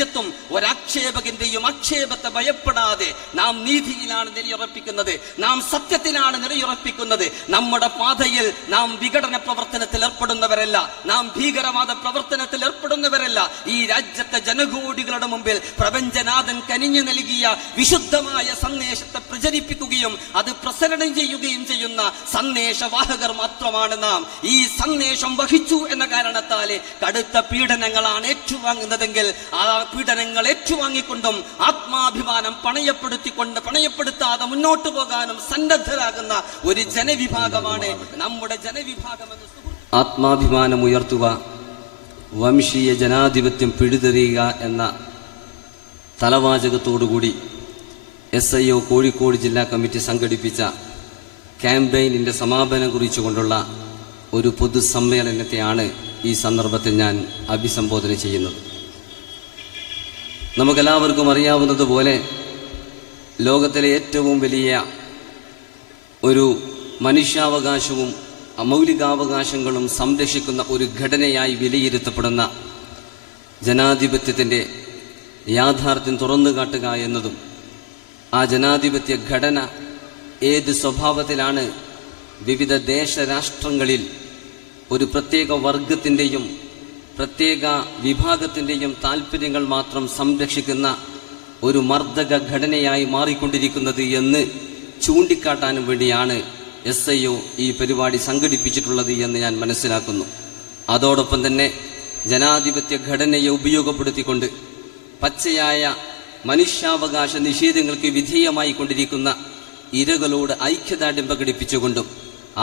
രാജ്യത്തും ഒരാക്ഷേപകന്റെയും ആക്ഷേപത്തെ ഭയപ്പെടാതെ നാം നീതിയിലാണ് നിലയുറപ്പിക്കുന്നത്. നാം സത്യത്തിലാണ് നിലയുറപ്പിക്കുന്നത്. നമ്മുടെ പാതയിൽ നാം വിഘടന പ്രവർത്തനത്തിൽ ഏർപ്പെടുന്നവരല്ല. നാം ഭീകരവാദ പ്രവർത്തനത്തിൽ ഏർപ്പെടുന്നവരല്ല. ഈ രാജ്യത്തെ ജനകോടികളുടെ മുമ്പിൽ പ്രപഞ്ചനാഥൻ കനിഞ്ഞു നൽകിയ വിശുദ്ധമായ സന്ദേശത്തെ പ്രചരിപ്പിക്കുകയും അത് പ്രസരണം ചെയ്യുകയും ചെയ്യുന്ന സന്ദേശവാഹകർ മാത്രമാണ് നാം. ഈ സന്ദേശം വഹിച്ചു എന്ന കാരണത്താൽ കടുത്ത പീഡനങ്ങളാണ് ഏറ്റുവാങ്ങുന്നതെങ്കിൽ ആ പീഡനങ്ങൾ ഏറ്റുവാങ്ങിക്കൊണ്ടും ആത്മാഭിമാനം പണയപ്പെടുത്തിക്കൊണ്ട് പണയപ്പെടുത്താതെ മുന്നോട്ട് പോകാനും സന്നദ്ധരാകുന്ന ഒരു ജനവിഭാഗമാണ് നമ്മുടെ സുഹൃത്ത് ആത്മാഭിമാനം ഉയർത്തുക വംശീയ ജനാധിപത്യം പിഴുതെറിയുക എന്ന തലവാചകത്തോടുകൂടി എസ് ഐ ഒ കോഴിക്കോട് ജില്ലാ കമ്മിറ്റി സംഘടിപ്പിച്ച ക്യാമ്പയിനിന്റെ സമാപനം കുറിച്ചുകൊണ്ടുള്ള ഒരു പൊതുസമ്മേളനത്തെയാണ് ഈ സന്ദർഭത്തിൽ ഞാൻ അഭിസംബോധന ചെയ്യുന്നത്. നമുക്കെല്ലാവർക്കും അറിയാവുന്നതുപോലെ ലോകത്തിലെ ഏറ്റവും വലിയ ഒരു മനുഷ്യാവകാശവും മൗലികാവകാശങ്ങളും സംരക്ഷിക്കുന്ന ഒരു ഘടനയായി വിലയിരുത്തപ്പെടുന്ന ജനാധിപത്യത്തിന്റെ യാഥാർത്ഥ്യം തുറന്നു കാട്ടുക എന്നതും ആ ജനാധിപത്യ ഘടന ഏത് സ്വഭാവത്തിലാണ് വിവിധ ദേശരാഷ്ട്രങ്ങളിൽ ഒരു പ്രത്യേക വർഗത്തിന്റെയും പ്രത്യേക വിഭാഗത്തിന്റെയും താല്പര്യങ്ങൾ മാത്രം സംരക്ഷിക്കുന്ന ഒരു മർദ്ദക ഘടനയായി മാറിക്കൊണ്ടിരിക്കുന്നത് എന്ന് ചൂണ്ടിക്കാട്ടാനും വേണ്ടിയാണ് എസ് ഐ ഈ പരിപാടി സംഘടിപ്പിച്ചിട്ടുള്ളത് എന്ന് ഞാൻ മനസ്സിലാക്കുന്നു. അതോടൊപ്പം തന്നെ ജനാധിപത്യ ഘടനയെ ഉപയോഗപ്പെടുത്തിക്കൊണ്ട് പച്ചയായ മനുഷ്യാവകാശ നിഷേധങ്ങൾക്ക് വിധേയമായി കൊണ്ടിരിക്കുന്ന ഇരകളോട് ഐക്യദാർഢ്യം പ്രകടിപ്പിച്ചുകൊണ്ടും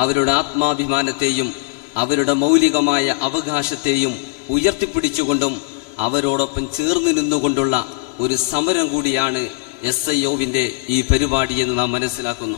അവരുടെ ആത്മാഭിമാനത്തെയും അവരുടെ മൗലികമായ അവകാശത്തെയും ഉയർത്തിപ്പിടിച്ചുകൊണ്ടും അവരോടൊപ്പം ചേർന്ന് നിന്നുകൊണ്ടുള്ള ഒരു സമരം കൂടിയാണ് എസ് ഐ ഒവിന്റെ ഈ പരിപാടിയെന്ന് നാം മനസ്സിലാക്കുന്നു.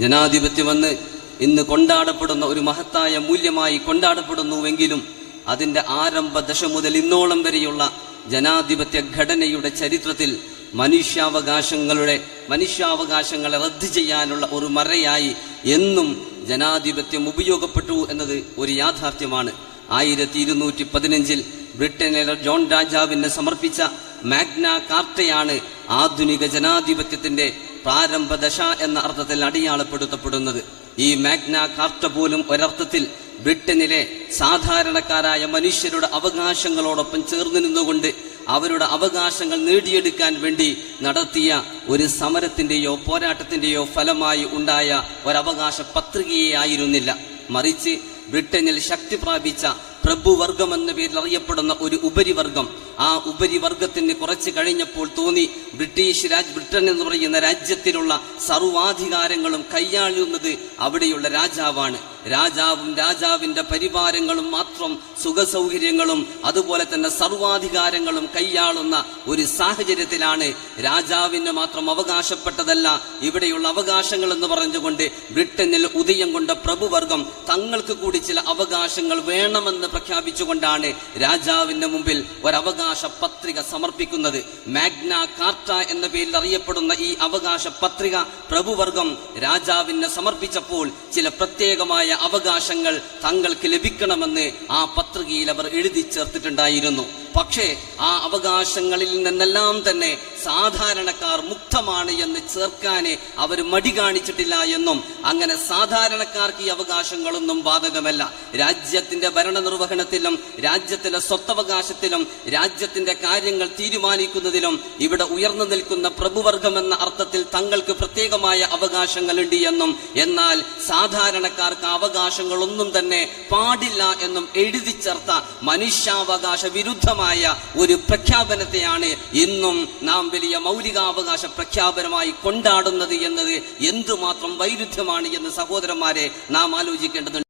ജനാധിപത്യമെന്ന് ഇന്ന് കൊണ്ടാടപ്പെടുന്ന ഒരു മഹത്തായ മൂല്യമായി കൊണ്ടാടപ്പെടുന്നുവെങ്കിലും അതിന്റെ ആരംഭ ദശ മുതൽ ഇന്നോളം വരെയുള്ള ജനാധിപത്യ ഘടനയുടെ ചരിത്രത്തിൽ മനുഷ്യാവകാശങ്ങളുടെ മനുഷ്യാവകാശങ്ങളെ റദ്ദ് ചെയ്യാനുള്ള ഒരു മറയായി എന്നും ജനാധിപത്യം ഉപയോഗപ്പെട്ടു എന്നത് ഒരു യാഥാർത്ഥ്യമാണ്. ആയിരത്തി ഇരുന്നൂറ്റി പതിനഞ്ചിൽ ബ്രിട്ടനിലെ ജോൺ രാജാവിന് സമർപ്പിച്ച മാഗ്ന കാർട്ടയാണ് ആധുനിക ജനാധിപത്യത്തിന്റെ പ്രാരംഭ ദശ എന്ന അർത്ഥത്തിൽ അടയാളപ്പെടുത്തപ്പെടുന്നത്. ഈ മാഗ്ന കാർട്ട പോലും ഒരർത്ഥത്തിൽ ബ്രിട്ടനിലെ സാധാരണക്കാരായ മനുഷ്യരുടെ അവകാശങ്ങളോടൊപ്പം ചേർന്ന് നിന്നുകൊണ്ട് അവരുടെ അവകാശങ്ങൾ നേടിയെടുക്കാൻ വേണ്ടി നടത്തിയ ഒരു സമരത്തിന്റെയോ പോരാട്ടത്തിന്റെയോ ഫലമായി ഉണ്ടായ ഒരവകാശ പത്രികയെ ആയിരുന്നില്ല. മറിച്ച് ബ്രിട്ടനിൽ ശക്തി പ്രാപിച്ച പ്രഭുവർഗം എന്ന പേരിൽ അറിയപ്പെടുന്ന ഒരു ഉപരിവർഗം. ആ ഉപരിവർഗത്തിന് കുറച്ച് കഴിഞ്ഞപ്പോൾ തോന്നി ബ്രിട്ടീഷ് രാജ് ബ്രിട്ടൻ എന്ന് പറയുന്ന രാജ്യത്തിലുള്ള സർവാധികാരങ്ങളും കൈയാളുന്നത് അവിടെയുള്ള രാജാവാണ്. രാജാവും രാജാവിന്റെ പരിവാരങ്ങളും മാത്രം സുഖസൗകര്യങ്ങളും അതുപോലെ തന്നെ സർവാധികാരങ്ങളും കൈയാളുന്ന ഒരു സാഹചര്യത്തിലാണ് രാജാവിന് മാത്രം അവകാശപ്പെട്ടതല്ല. ഇവിടെയുള്ള അവകാശങ്ങൾ എന്ന് പറഞ്ഞുകൊണ്ട് ബ്രിട്ടനിൽ ഉദയം കൊണ്ട പ്രഭുവർഗം തങ്ങൾക്ക് കൂടി ചില അവകാശങ്ങൾ വേണമെന്ന് പ്രഖ്യാപിച്ചുകൊണ്ടാണ് രാജാവിന്റെ മുമ്പിൽ ഒരവകാശ പത്രിക സമർപ്പിക്കുന്നത്. മാഗ്ന കാർട്ട എന്ന പേരിൽ അറിയപ്പെടുന്ന ഈ അവകാശ പത്രിക പ്രഭുവർഗം രാജാവിന് സമർപ്പിച്ചപ്പോൾ ചില പ്രത്യേകമായ അവകാശങ്ങൾ തങ്ങൾക്ക് ലഭിക്കണമെന്ന് ആ പത്രികയിൽ അവർ എഴുതി ചേർത്തിട്ടുണ്ടായിരുന്നു. പക്ഷേ ആ അവകാശങ്ങളിൽ നിന്നെല്ലാം തന്നെ സാധാരണക്കാർ മുക്തമാണ് എന്ന് ചേർക്കാനെ അവർ മടി കാണിച്ചിട്ടില്ല എന്നും അങ്ങനെ സാധാരണക്കാർക്ക് ഈ അവകാശങ്ങളൊന്നും ബാധകമല്ല. രാജ്യത്തിന്റെ ഭരണനിർവഹണത്തിലും രാജ്യത്തിലെ സ്വത്തവകാശത്തിലും രാജ്യത്തിന്റെ കാര്യങ്ങൾ തീരുമാനിക്കുന്നതിലും ഇവിടെ ഉയർന്നു നിൽക്കുന്ന പ്രഭുവർഗം എന്ന അർത്ഥത്തിൽ തങ്ങൾക്ക് പ്രത്യേകമായ അവകാശങ്ങളുണ്ട് എന്നും എന്നാൽ സാധാരണക്കാർക്ക് ആ അവകാശങ്ങളൊന്നും തന്നെ പാടില്ല എന്നും എഴുതി ചേർത്ത മനുഷ്യാവകാശ വിരുദ്ധമായ ഒരു പ്രഖ്യാപനത്തെയാണ് ഇന്നും നാം വലിയ മൗലികാവകാശ പ്രഖ്യാപനമായി കൊണ്ടാടുന്നത് എന്നത് എന്തുമാത്രം വൈരുദ്ധ്യമാണ് എന്ന് സഹോദരന്മാരെ നാം ആലോചിക്കേണ്ടതുണ്ട്.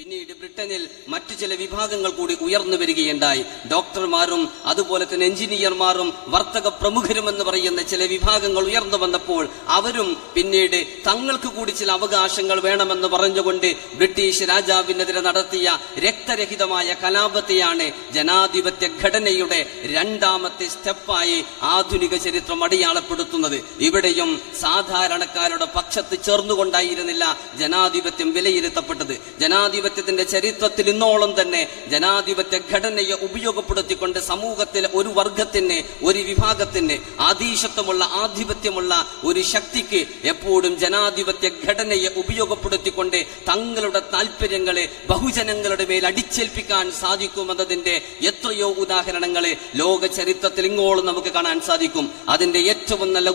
പിന്നീട് ബ്രിട്ടനിൽ മറ്റു ചില വിഭാഗങ്ങൾ കൂടി ഉയർന്നു വരികയുണ്ടായി. ഡോക്ടർമാരും അതുപോലെ തന്നെ എഞ്ചിനീയർമാരും വർത്തക പ്രമുഖരും എന്ന് പറയുന്ന ചില വിഭാഗങ്ങൾ ഉയർന്നു വന്നപ്പോൾ അവരും പിന്നീട് തങ്ങൾക്ക് കൂടി ചില അവകാശങ്ങൾ വേണമെന്ന് പറഞ്ഞുകൊണ്ട് ബ്രിട്ടീഷ് രാജാവിനെതിരെ നടത്തിയ രക്തരഹിതമായ കലാപത്തെയാണ് ജനാധിപത്യ ഘടനയുടെ രണ്ടാമത്തെ സ്റ്റെപ്പായി ആധുനിക ചരിത്രം അടയാളപ്പെടുത്തുന്നത്. ഇവിടെയും സാധാരണക്കാരുടെ പക്ഷത്ത് ചേർന്നുകൊണ്ടായിരുന്നില്ല ജനാധിപത്യം വിലയിരുത്തപ്പെട്ടത്. ജനാധിപത്യ ജനാധിപത്യത്തിന്റെ ചരിത്രത്തിൽ ഇന്നോളം തന്നെ ജനാധിപത്യ ഘടനയെ ഉപയോഗപ്പെടുത്തിക്കൊണ്ട് സമൂഹത്തിലെ ഒരു വർഗത്തിന് ഒരു വിഭാഗത്തിന് ആധീശത്വമുള്ള ആധിപത്യമുള്ള ഒരു ശക്തിക്ക് എപ്പോഴും ജനാധിപത്യ ഘടനയെ ഉപയോഗപ്പെടുത്തിക്കൊണ്ട് തങ്ങളുടെ താല്പര്യങ്ങളെ ബഹുജനങ്ങളുടെ മേൽ അടിച്ചേൽപ്പിക്കാൻ സാധിക്കുമെന്നതിന്റെ എത്രയോ ഉദാഹരണങ്ങളെ ലോക ചരിത്രത്തിൽ ഇങ്ങോളം നമുക്ക് കാണാൻ സാധിക്കും. അതിന്റെ ഏറ്റവും നല്ല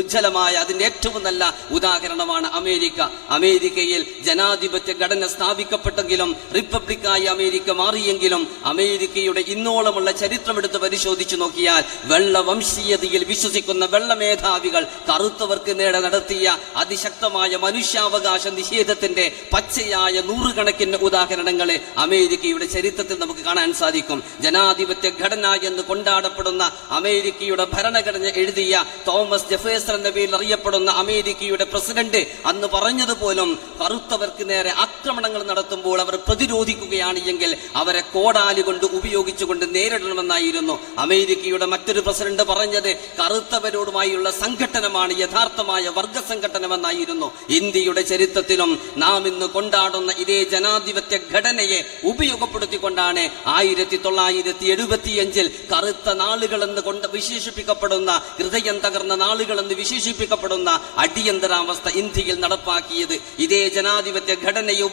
ഉജ്ജ്വലമായ അതിന്റെ ഏറ്റവും നല്ല ഉദാഹരണമാണ് അമേരിക്ക. അമേരിക്കയിൽ ജനാധിപത്യ ഘടന സ്ഥാപിക്കപ്പെട്ടെങ്കിലും റിപ്പബ്ലിക്കായി അമേരിക്ക മാറിയെങ്കിലും അമേരിക്കയുടെ ഇന്നോളമുള്ള ചരിത്രം ചരിത്രമെടുത്ത് പരിശോധിച്ചു നോക്കിയാൽ വെള്ള വംശീയതയിൽ വിശ്വസിക്കുന്ന വെള്ള മേധാവികൾ കറുത്തവർക്ക് നേടെ നടത്തിയ അതിശക്തമായ മനുഷ്യാവകാശ നിഷേധത്തിന്റെ പച്ചയായ നൂറുകണക്കിന് ഉദാഹരണങ്ങളെ അമേരിക്കയുടെ ചരിത്രത്തിൽ നമുക്ക് കാണാൻ സാധിക്കും. ജനാധിപത്യ ഘടന എന്ന് കൊണ്ടാടപ്പെടുന്ന അമേരിക്കയുടെ ഭരണഘടന എഴുതിയ തോമസ് ജെഫേഴ്സൺ എന്ന പേരിൽ അറിയപ്പെടുന്ന അമേരിക്കയുടെ പ്രസിഡന്റ് അന്ന് പറഞ്ഞതുപോലും കറുത്തവർക്ക് നേരെ ആക്രമണങ്ങൾ നടത്തുമ്പോൾ അവർ പ്രതിരോധിക്കുകയാണ് എങ്കിൽ അവരെ കോടാലി കൊണ്ട് ഉപയോഗിച്ചുകൊണ്ട് നേരിടണമെന്നായിരുന്നു. അമേരിക്കയുടെ മറ്റൊരു പ്രസിഡന്റ് പറഞ്ഞത് കറുത്തവരോടുമായുള്ള സംഘടനമാണ് യഥാർത്ഥമായ വർഗ സംഘടനമെന്നായിരുന്നു ഇന്ത്യയുടെ ചരിത്രത്തിലും നാം ഇന്ന് കൊണ്ടാടുന്ന ഇതേ ജനാധിപത്യ ഘടനയെ ഉപയോഗപ്പെടുത്തിക്കൊണ്ടാണ് ആയിരത്തി തൊള്ളായിരത്തി എഴുപത്തിയഞ്ചിൽ കറുത്ത നാളുകൾ എന്ന് കൊണ്ട് വിശേഷിപ്പിക്കപ്പെടുന്ന ഹൃദയം തകർന്ന നാളുകൾ എന്ന് വിശേഷിപ്പിക്കപ്പെടുന്ന അടിയന്തരാവസ്ഥ ഇന്ത്യയിൽ നടപ്പാക്കിയത് ഇതേ ജനാധിപത്യ ഘടനയെ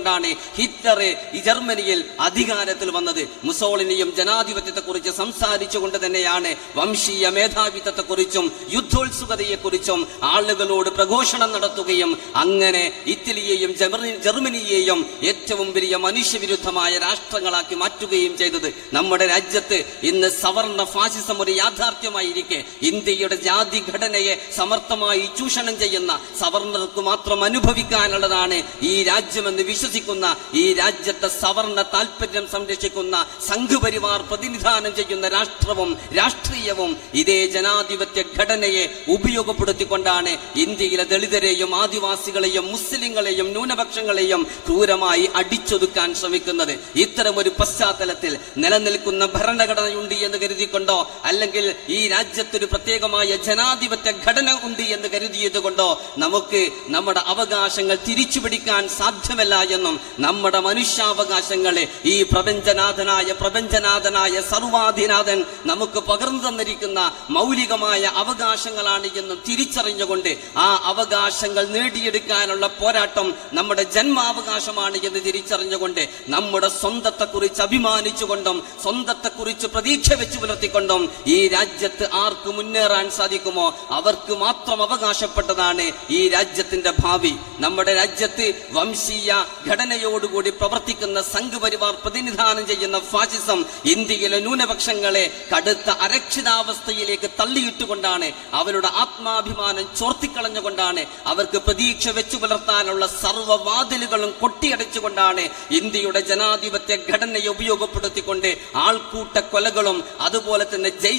ഉപയോഗപ്പെടുത്തിക്കൊണ്ടാണ് ഹിറ്റ്ലർ ജർമ്മനിയിൽ അധികാരത്തിൽ വന്നത്. മുസോളിനിയും ജനാധിപത്യത്തെക്കുറിച്ച് സംസാരിച്ചുകൊണ്ട് തന്നെയാണ് വംശീയ മേധാവിത്വത്തെക്കുറിച്ചും യുദ്ധോത്സുകതയെക്കുറിച്ചും ആളുകളോട് പ്രഘോഷണം നടത്തുകയും അങ്ങനെ ഇറ്റലിയെയും ജർമ്മനി- ജർമ്മനിയെയും ഏറ്റവും വലിയ മനുഷ്യവിരുദ്ധമായ രാഷ്ട്രങ്ങളാക്കി മാറ്റുകയും ചെയ്തത്. നമ്മുടെ രാജ്യത്ത് ഇന്ന് സവർണ ഫാസിസം ഒരു യാഥാർത്ഥ്യമായിരിക്കെ. ഇന്ത്യയുടെ ജാതി ഘടനയെ സമർത്ഥമായി ചൂഷണം ചെയ്യുന്ന സവർണർക്ക് മാത്രം അനുഭവിക്കാനുള്ളതാണ് ഈ രാജ്യമെന്ന് വിശ്വസിക്കുന്ന ഈ രാജ്യത്തെ സവർണ താല്പര്യം സംരക്ഷിക്കുന്ന സംഘപരിവാർ പ്രതിനിധാനം ചെയ്യുന്ന രാഷ്ട്രവും രാഷ്ട്രീയവും ഇതേ ജനാധിപത്യ ഘടനയെ ഉപയോഗപ്പെടുത്തിക്കൊണ്ടാണ് ഇന്ത്യയിലെ ദളിതരെയും ആദിവാസികളെയും മുസ്ലിങ്ങളെയും ന്യൂനപക്ഷങ്ങളെയും ക്രൂരമായി അടിച്ചൊതുക്കാൻ ശ്രമിക്കുന്നത്. ഇത്തരം ഒരു പശ്ചാത്തലത്തിൽ നിലനിൽക്കുന്ന ഭരണഘടനയുണ്ട് എന്ന് കരുതിക്കൊണ്ടോ? അല്ലെങ്കിൽ ഈ രാജ്യത്തൊരു പ്രത്യേകമായ ജനാധിപത്യ ഘടന ഉണ്ട് എന്ന് കരുതിയത് കൊണ്ടോ? നമുക്ക് നമ്മുടെ അവകാശങ്ങൾ തിരിച്ചുപിടിക്കാൻ സാധ്യമല്ല എന്നും നമ്മുടെ മനുഷ്യാവകാശങ്ങളെ ഈ പ്രപഞ്ചനാഥനായ പ്രപഞ്ചനാഥനായ സർവാധിനാഥൻ നമുക്ക് പകർന്നു തന്നിരിക്കുന്ന മൗലികമായ അവകാശങ്ങളാണ് എന്നും തിരിച്ചറിഞ്ഞുകൊണ്ട് ആ അവകാശങ്ങൾ നേടിയെടുക്കാനുള്ള പോരാട്ടം നമ്മുടെ ജന്മാവകാശമാണ് എന്ന് തിരിച്ചറിഞ്ഞുകൊണ്ട് നമ്മുടെ സ്വന്തത്തെക്കുറിച്ച് അഭിമാനിച്ചുകൊണ്ടും സ്വന്തത്തെക്കുറിച്ച് പ്രതീക്ഷ വെച്ച് പുലർത്തിക്കൊണ്ടും ഈ രാജ്യത്ത് ആർക്ക് മുന്നേറാൻ സാധിക്കുമോ അവർക്ക് മാത്രം അവകാശപ്പെട്ടതാണ് ഈ രാജ്യത്തിന്റെ ഭാവി. നമ്മുടെ രാജ്യത്ത് വംശീയ ഘടനയോടുകൂടി പ്രവർത്തിക്കുന്ന സംഘപരിവാർ പ്രതിനിധാനം ചെയ്യുന്ന ഫാസിസം ഇന്ത്യയിലെ ന്യൂനപക്ഷങ്ങളെ കടുത്ത അരക്ഷിതാവസ്ഥയിലേക്ക് തള്ളിയിട്ടുകൊണ്ടാണ് അവരുടെ ആത്മാഭിമാനം ചോർത്തിക്കളഞ്ഞുകൊണ്ടാണ് അവർക്ക് പ്രതീക്ഷ വെച്ചു പുലർത്താനുള്ള സർവവാതിലുകളും കൊട്ടിയടച്ചുകൊണ്ടാണ് ഇന്ത്യയുടെ ജനാധിപത്യ ഘടനയെ ഉപയോഗപ്പെടുത്തിക്കൊണ്ട് ആൾക്കൂട്ട കൊലകളും അതുപോലെ തന്നെ ജയ്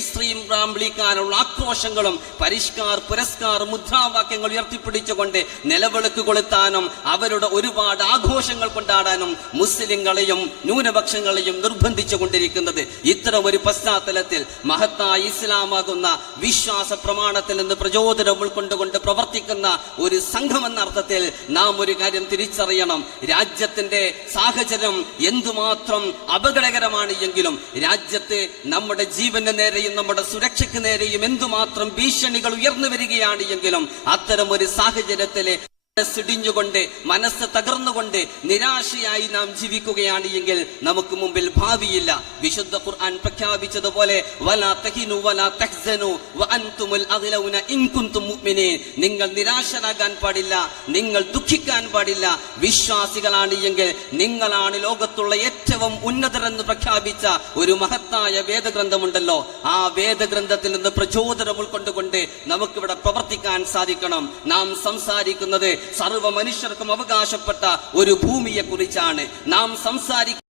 റാംബ്ലിക്കാനുള്ള ആക്രോശങ്ങളും പരിഷ്കാർ പുരസ്കാർ മുദ്രാവാക്യങ്ങൾ ഉയർത്തിപ്പിടിച്ചുകൊണ്ട് നിലവിളക്ക് കൊളുത്താനും അവരുടെ ഒരുപാട് ആഘോഷങ്ങൾ കൊണ്ടാടാനും മുസ്ലിങ്ങളെയും ന്യൂനപക്ഷങ്ങളെയും നിർബന്ധിച്ചു കൊണ്ടിരിക്കുന്നത് ഇത്തരം ഒരു പശ്ചാത്തലത്തിൽ മഹത്തായ ഇസ്ലാമാകുന്ന വിശ്വാസ പ്രമാണത്തിൽ നിന്ന് പ്രചോദനം ഉൾക്കൊണ്ടുകൊണ്ട് പ്രവർത്തിക്കുന്ന ഒരു സംഘമെന്ന അർത്ഥത്തിൽ നാം ഒരു കാര്യം തിരിച്ചറിയണം. രാജ്യത്തിന്റെ സാഹചര്യം എന്തുമാത്രം അപകടകരമാണ് എങ്കിലും രാജ്യത്തെ നമ്മുടെ ജീവന് നേരെയും നമ്മുടെ സുരക്ഷയ്ക്ക് നേരെയും എന്തുമാത്രം ഭീഷണികൾ ഉയർന്നു വരികയാണ് എങ്കിലും അത്തരം ഒരു സാഹചര്യത്തിലെ മനസ്സിടിഞ്ഞുകൊണ്ട് മനസ്സ് തകർന്നുകൊണ്ട് നിരാശയായി നാം ജീവിക്കുകയാണ് എങ്കിൽ നമുക്ക് മുമ്പിൽ ഭാവിയില്ല. വിശുദ്ധ ഖുർആൻ പ്രഖ്യാപിച്ചതുപോലെ വലാ തഹിനു വലാ തഹ്സനു അഗ്ലൗന മുഅ്മിനീൻ. നിങ്ങൾ നിരാശരാകാൻ പാടില്ല നിങ്ങൾ ദുഃഖിക്കാൻ പാടില്ല. വിശ്വാസികളാണ് എങ്കിൽ നിങ്ങളാണ് ലോകത്തുള്ള ഏറ്റവും ഉന്നതരെന്ന് പ്രഖ്യാപിച്ച ഒരു മഹത്തായ വേദഗ്രന്ഥമുണ്ടല്ലോ. ആ വേദഗ്രന്ഥത്തിൽ നിന്ന് പ്രചോദനം ഉൾക്കൊണ്ടുകൊണ്ട് നമുക്കിവിടെ പ്രവർത്തിക്കാൻ സാധിക്കണം. നാം സംസാരിക്കുന്നത് സർവ മനുഷ്യർക്കും അവകാശപ്പെട്ട ഒരു ഭൂമിയെക്കുറിച്ചാണ് നാം സംസാരിക്കുന്നത്.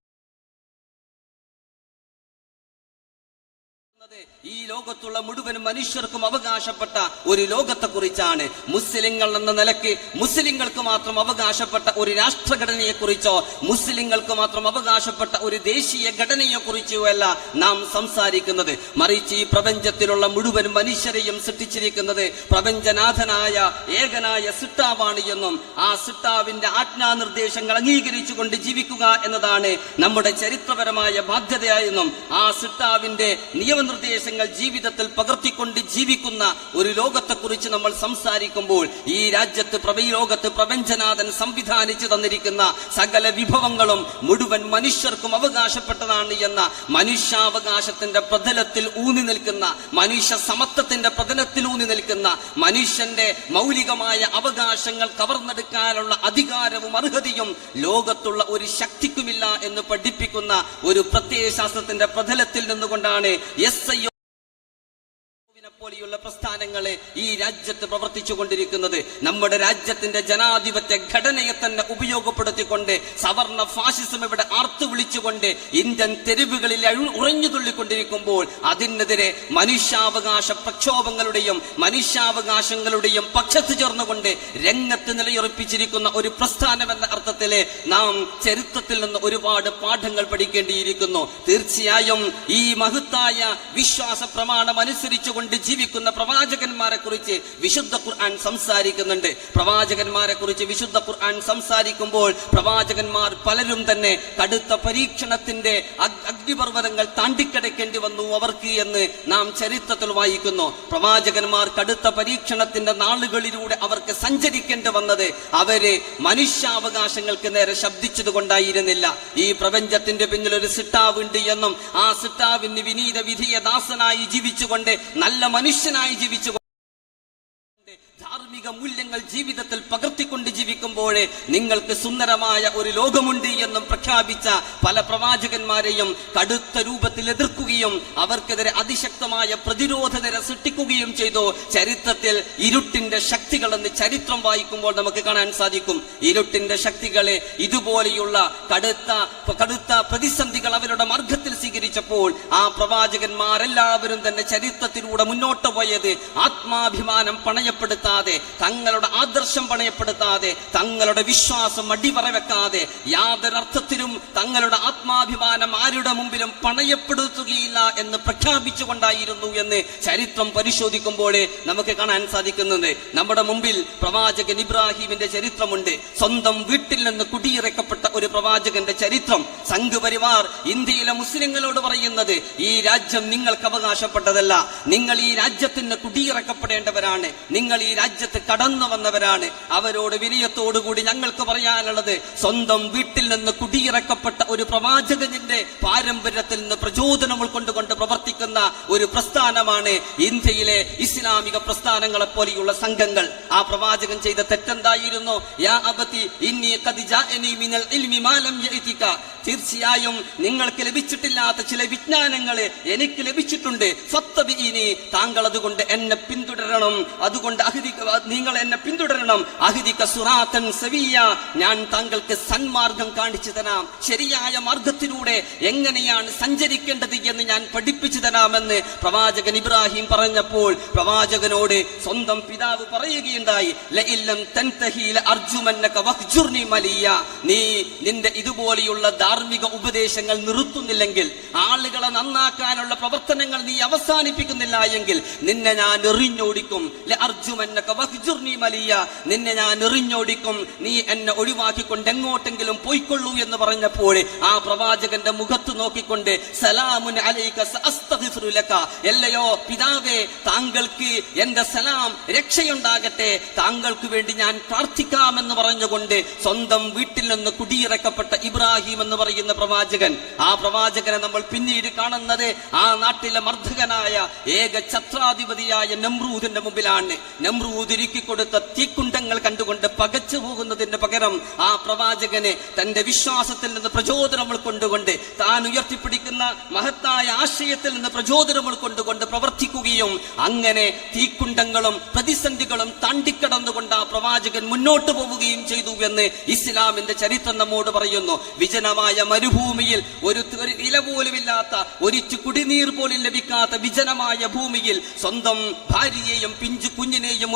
ലോകത്തുള്ള മുഴുവൻ മനുഷ്യർക്കും അവകാശപ്പെട്ട ഒരു ലോകത്തെക്കുറിച്ചാണ് മുസ്ലിങ്ങൾ എന്ന നിലയ്ക്ക് മുസ്ലിങ്ങൾക്ക് മാത്രം അവകാശപ്പെട്ട ഒരു രാഷ്ട്രഘടനയെക്കുറിച്ചോ മുസ്ലിങ്ങൾക്ക് മാത്രം അവകാശപ്പെട്ട ഒരു ദേശീയ ഘടനയെക്കുറിച്ചോ അല്ല നാം സംസാരിക്കുന്നത്. മറിച്ച് ഈ പ്രപഞ്ചത്തിലുള്ള മുഴുവൻ മനുഷ്യരെയും സൃഷ്ടിച്ചിരിക്കുന്നത് പ്രപഞ്ചനാഥനായ ഏകനായ സിട്ടാവാണ് എന്നും ആ സിട്ടാവിന്റെ ആജ്ഞാനിർദ്ദേശങ്ങൾ അംഗീകരിച്ചുകൊണ്ട് ജീവിക്കുക എന്നതാണ് നമ്മുടെ ചരിത്രപരമായ ബാധ്യതയായെന്നും ആ സിട്ടാവിന്റെ നിയമനിർദ്ദേശങ്ങൾ ജീവിതത്തിൽ പകർത്തിക്കൊണ്ട് ജീവിക്കുന്ന ഒരു ലോകത്തെക്കുറിച്ച് നമ്മൾ സംസാരിക്കുമ്പോൾ ഈ രാജ്യത്ത് ലോകത്ത് പ്രപഞ്ചനാഥൻ സംവിധാനിച്ചു തന്നിരിക്കുന്ന സകല വിഭവങ്ങളും മുഴുവൻ മനുഷ്യർക്കും അവകാശപ്പെട്ടതാണ് എന്ന മനുഷ്യാവകാശത്തിന്റെ പ്രതലത്തിൽ ഊന്നി നിൽക്കുന്ന മനുഷ്യ സമത്വത്തിന്റെ പ്രതലത്തിൽ ഊന്നി നിൽക്കുന്ന മനുഷ്യന്റെ മൗലികമായ അവകാശങ്ങൾ കവർന്നെടുക്കാനുള്ള അധികാരവും അർഹതയും ലോകത്തുള്ള ഒരു ശക്തിക്കുമില്ല എന്ന് പഠിപ്പിക്കുന്ന ഒരു പ്രത്യയശാസ്ത്രത്തിന്റെ പ്രതലത്തിൽ നിന്നുകൊണ്ടാണ് എസ് ഐ പോലെയുള്ള പ്രസ്ഥാനങ്ങളെ ഈ രാജ്യത്ത് പ്രവർത്തിച്ചു കൊണ്ടിരിക്കുന്നത്. നമ്മുടെ രാജ്യത്തിന്റെ ജനാധിപത്യ ഘടനയെ തന്നെ ഉപയോഗപ്പെടുത്തിക്കൊണ്ട് സവർണ ഫാഷിസം ഇവിടെ ആർത്തു വിളിച്ചുകൊണ്ട് ഇന്ത്യൻ തെരുവുകളിൽ ഉറഞ്ഞു തുള്ളിക്കൊണ്ടിരിക്കുമ്പോൾ അതിനെതിരെ മനുഷ്യാവകാശ പ്രക്ഷോഭങ്ങളുടെയും മനുഷ്യാവകാശങ്ങളുടെയും പക്ഷത്ത് ചേർന്നുകൊണ്ട് രംഗത്ത് നിലയുറപ്പിച്ചിരിക്കുന്ന ഒരു പ്രസ്ഥാനം എന്ന അർത്ഥത്തിൽ നാം ചരിത്രത്തിൽ നിന്ന് ഒരുപാട് പാഠങ്ങൾ പഠിക്കേണ്ടിയിരിക്കുന്നു. തീർച്ചയായും ഈ മഹത്തായ വിശ്വാസ പ്രമാണം അനുസരിച്ചുകൊണ്ട് ജീവിക്കുന്ന പ്രവാചകന്മാരെ കുറിച്ച് വിശുദ്ധ ഖുർആൻ സംസാരിക്കുന്നുണ്ട്. പ്രവാചകന്മാരെ കുറിച്ച് വിശുദ്ധ ഖുർആൻ സംസാരിക്കുമ്പോൾ പ്രവാചകന്മാർ പലരും തന്നെ കടുത്ത പരീക്ഷണത്തിന്റെ അഗ്- അഗ്നിപർവതങ്ങൾ താണ്ടിക്കടക്കേണ്ടി വന്നു അവർക്ക് എന്ന് നാം ചരിത്രത്തിൽ വായിക്കുന്നു. പ്രവാചകന്മാർ കടുത്ത പരീക്ഷണത്തിന്റെ നാളുകളിലൂടെ അവർക്ക് സഞ്ചരിക്കേണ്ടി വന്നത് അവർ മനുഷ്യാവകാശങ്ങൾക്ക് നേരെ ശബ്ദിച്ചത് കൊണ്ടായിരുന്നില്ല. ഈ പ്രപഞ്ചത്തിന്റെ പിന്നിൽ ഒരു സിട്ടാവുണ്ട് എന്നും ആ സിട്ടാവിന് വിനീത വിധിയ ദാസനായി ജീവിച്ചുകൊണ്ട് നല്ല മനുഷ്യനായി ജീവിച്ചു മൂല്യങ്ങൾ ജീവിതത്തിൽ പകർത്തിക്കൊണ്ട് ജീവിക്കുമ്പോഴേ നിങ്ങൾക്ക് സുന്ദരമായ ഒരു ലോകമുണ്ട് എന്നും പ്രഖ്യാപിച്ച പല പ്രവാചകന്മാരെയും കടുത്ത രൂപത്തിൽ എതിർക്കുകയും അവർക്കെതിരെ അതിശക്തമായ പ്രതിരോധ നിര സൃഷ്ടിക്കുകയും ചെയ്തു. ചരിത്രത്തിൽ ഇരുട്ടിന്റെ ശക്തികൾ എന്ന് ചരിത്രം വായിക്കുമ്പോൾ നമുക്ക് കാണാൻ സാധിക്കും. ഇരുട്ടിന്റെ ശക്തികളെ ഇതുപോലെയുള്ള കടുത്ത കടുത്ത പ്രതിസന്ധികൾ അവരുടെ മാർഗത്തിൽ സ്വീകരിച്ചപ്പോൾ ആ പ്രവാചകന്മാരെല്ലാവരും തന്നെ ചരിത്രത്തിലൂടെ മുന്നോട്ട് പോയത് ആത്മാഭിമാനം പണയപ്പെടുത്താതെ തങ്ങളുടെ ആദർശം പണയപ്പെടുത്താതെ തങ്ങളുടെ വിശ്വാസം അടിവറവെക്കാതെ യാതൊരർത്ഥത്തിലും തങ്ങളുടെ ആത്മാഭിമാനം ആരുടെ മുമ്പിലും പണയപ്പെടുത്തുകയില്ല എന്ന് പ്രഖ്യാപിച്ചുകൊണ്ടായിരുന്നു എന്ന് ചരിത്രം പരിശോധിക്കുമ്പോഴേ നമുക്ക് കാണാൻ സാധിക്കുന്നത്. നമ്മുടെ മുമ്പിൽ പ്രവാചകൻ ഇബ്രാഹിമിന്റെ ചരിത്രമുണ്ട്. സ്വന്തം വീട്ടിൽ നിന്ന് കുടിയിറക്കപ്പെട്ട ഒരു പ്രവാചകന്റെ ചരിത്രം. സംഘപരിവാർ ഇന്ത്യയിലെ മുസ്ലിങ്ങളോട് പറയുന്നത് ഈ രാജ്യം നിങ്ങൾക്ക് അവകാശപ്പെട്ടതല്ല. നിങ്ങൾ ഈ രാജ്യത്തിന് കുടിയിറക്കപ്പെടേണ്ടവരാണ്. നിങ്ങൾ ഈ രാജ്യത്ത് കടന്നു വന്നവരാണ്. അവരോട് വിനയത്തോടുകൂടി ഞങ്ങൾക്ക് പറയാനുള്ളത് സ്വന്തം വീട്ടിൽ നിന്ന് കുടിയിറക്കപ്പെട്ട ഒരു പ്രവാചകന്റെ പാരമ്പര്യത്തിൽ നിന്ന് പ്രചോദനം ഉൾക്കൊണ്ടുകൊണ്ട് പ്രവർത്തിക്കുന്ന ഒരു പ്രസ്ഥാനമാണ് ഇന്ത്യയിലെ ഇസ്ലാമിക പ്രസ്ഥാനങ്ങളെ പോലെയുള്ള സംഘങ്ങൾ. ആ പ്രവാചകൻ ചെയ്ത തെറ്റെന്തായിരുന്നു? യാ ഇന്നി മിനൽ ഇൽമി തീർച്ചയായും നിങ്ങൾക്ക് ലഭിച്ചിട്ടില്ലാത്ത ചില വിജ്ഞാനങ്ങൾ എനിക്ക് ലഭിച്ചിട്ടുണ്ട്. ഫത്തബിഇനി താങ്കൾ അതുകൊണ്ട് എന്നെ പിന്തുടരണം. അതുകൊണ്ട് അഹ്ദി നിങ്ങൾ എന്നെ പിന്തുടരണം. അഹിതി സുറാത്തൻ സെവിയ ഞാൻ താങ്കൾക്ക് സന്മാർഗം കാണിച്ചു തരാം. ശരിയായ മാർഗത്തിലൂടെ എങ്ങനെയാണ് സഞ്ചരിക്കേണ്ടത് എന്ന് ഞാൻ പഠിപ്പിച്ചു തരാമെന്ന് പ്രവാചകൻ ഇബ്രാഹിം പറഞ്ഞപ്പോൾ പ്രവാചകനോട് സ്വന്തം പിതാവ് പറയുകയുണ്ടായി നീ നിന്റെ ഇതുപോലെയുള്ള ധാർമ്മിക ഉപദേശങ്ങൾ നിർത്തുന്നില്ലെങ്കിൽ ആളുകളെ നന്നാക്കാനുള്ള പ്രവർത്തനങ്ങൾ നീ അവസാനിപ്പിക്കുന്നില്ല എങ്കിൽ നിന്നെ ഞാൻ എറിഞ്ഞോടിക്കും. ലഅർജുമന്നക വഹ്ജുർനി മലിയ നിന്നെ ഞാൻ എറിഞ്ഞോടിക്കും. നീ എന്നെ ഒഴിവാക്കിക്കൊണ്ട് എങ്ങോട്ടെങ്കിലും പോയിക്കൊള്ളൂ എന്ന് പറഞ്ഞപ്പോൾ ആ പ്രവാചകന്റെ മുഖത്ത് നോക്കിക്കൊണ്ട് സലാമുൻ അലൈക എല്ലയോ പിതാവേ താങ്കൾക്ക് എന്റെ സലാം രക്ഷയുണ്ടാകട്ടെ. താങ്കൾക്ക് വേണ്ടി ഞാൻ പ്രാർത്ഥിക്കാമെന്ന് പറഞ്ഞുകൊണ്ട് സ്വന്തം വീട്ടിൽ നിന്ന് കുടിയിറക്കപ്പെട്ട ഇബ്രാഹിം എന്ന് പറയുന്ന പ്രവാചകൻ ആ പ്രവാചകനെ നമ്മൾ പിന്നീട് കാണുന്നത് ആ നാട്ടിലെ മർദ്ദകനായ ഏക ഛത്രാധിപതിയായ നമ്രൂദിന്റെ മുമ്പിലാണ്. നമ്രൂദ് ഒരുക്കി കൊടുത്ത തീക്കുണ്ടങ്ങൾ കണ്ടുകൊണ്ട് പകച്ചു പോകുന്നതിന് പകരം ആ പ്രവാചകനെ തന്റെ വിശ്വാസത്തിൽ നിന്ന് പ്രചോദനം ഉൾക്കൊണ്ടുകൊണ്ട് താൻ ഉയർത്തിപ്പിടിക്കുന്ന മഹത്തായ ആശയത്തിൽ നിന്ന് പ്രചോദനം ഉൾക്കൊണ്ടുകൊണ്ട് പ്രവർത്തിക്കുകയും അങ്ങനെ തീക്കുണ്ടങ്ങളും പ്രതിസന്ധികളും തണ്ടിക്കടന്നുകൊണ്ട് ആ പ്രവാചകൻ മുന്നോട്ട് പോവുകയും ചെയ്തു എന്ന് ഇസ്ലാമിന്റെ ചരിത്രം നമ്മോട് പറയുന്നു. വിജനമായ മരുഭൂമിയിൽ ഒരു ഇല പോലുമില്ലാത്ത ഒരിച്ചു കുടിനീർ പോലും ലഭിക്കാത്ത വിജനമായ ഭൂമിയിൽ സ്വന്തം ഭാര്യയെയും പിഞ്ചു കുഞ്ഞിനെയും